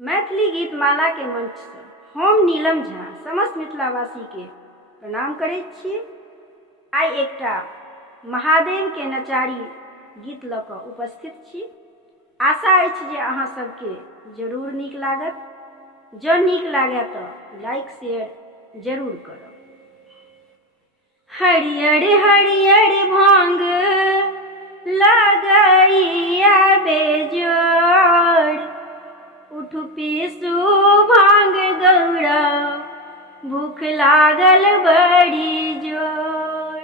मैथिली गीत माला के मंच से हम नीलम झा समस्त मिथिलावासी के प्रणाम करैत छी। आइ एकटा महादेव के नचारी गीत लऽ कऽ उपस्थित छी। आशा अछि जे अहाँ सबके जरूर नीक लागत। जँ नीक लागे तऽ लाइक शेयर जरूर करब। हरियर हरियर भांग लगैया बेजोड़, उठू पीसू भांग गौरा, भूख लागल बड़ी जोर।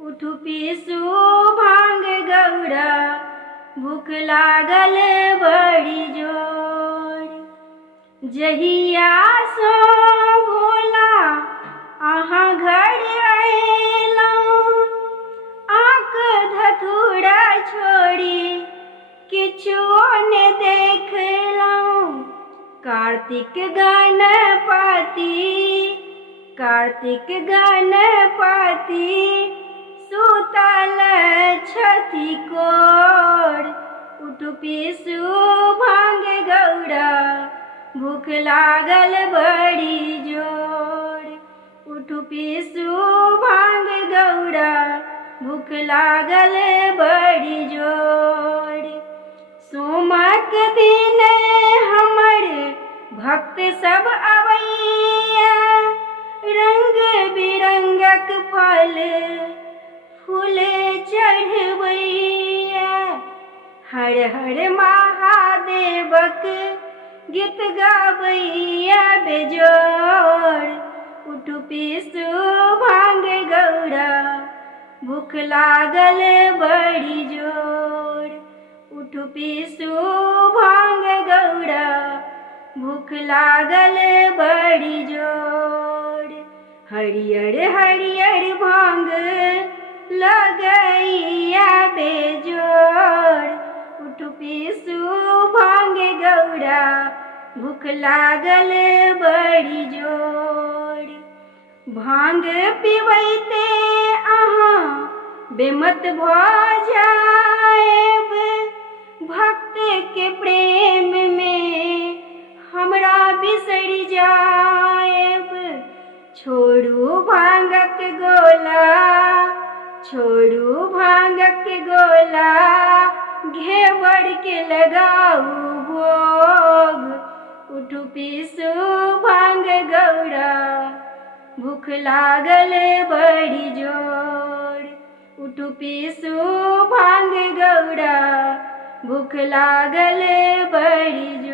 उठू पीसू भांग गौरा, भूख लागल बड़ी जोर। जहिया सो भोला अहाँ घर अयलहुँ, आँख धतूरा छोड़ी किछुओ ने देखलहुँ। कार्तिक गणपति सुतल छथि कोर। उठू पीसू भांग गौरा, भूख लागल बड़ी जोर। उठू पीसू भांग गौरा, भूख लागल बड़ी जोर। सोमक दिन हमर भक्त सब अबैया, रंग बिरंगक फल फूल चढ़बैया। हर हर महादेवक गीत गाबैया बेजोड़। उठू पीसू भांग गौरा, भूख लागल बड़ी जोर। उठू पीसू भांग गौरा, भूख लागल बड़ी जोर। हरियर हरियर भांग लगैया बेजोड़, उठू पीसू भांग गौरा, भूख लागल बड़ी जोर। भांग पिबैते अहाँ बेमत भऽ जाएब, भक्त के प्रेम में हमरा बिसरि जाएब। छोड़ू भांगक गोला, घेवर के लगाऊ भोग। उठू पीसू भांग गौरा, भूख लागल बड़ी जोर। उठू पीसू भांग गौरा, भूख लागल बड़ी जोर।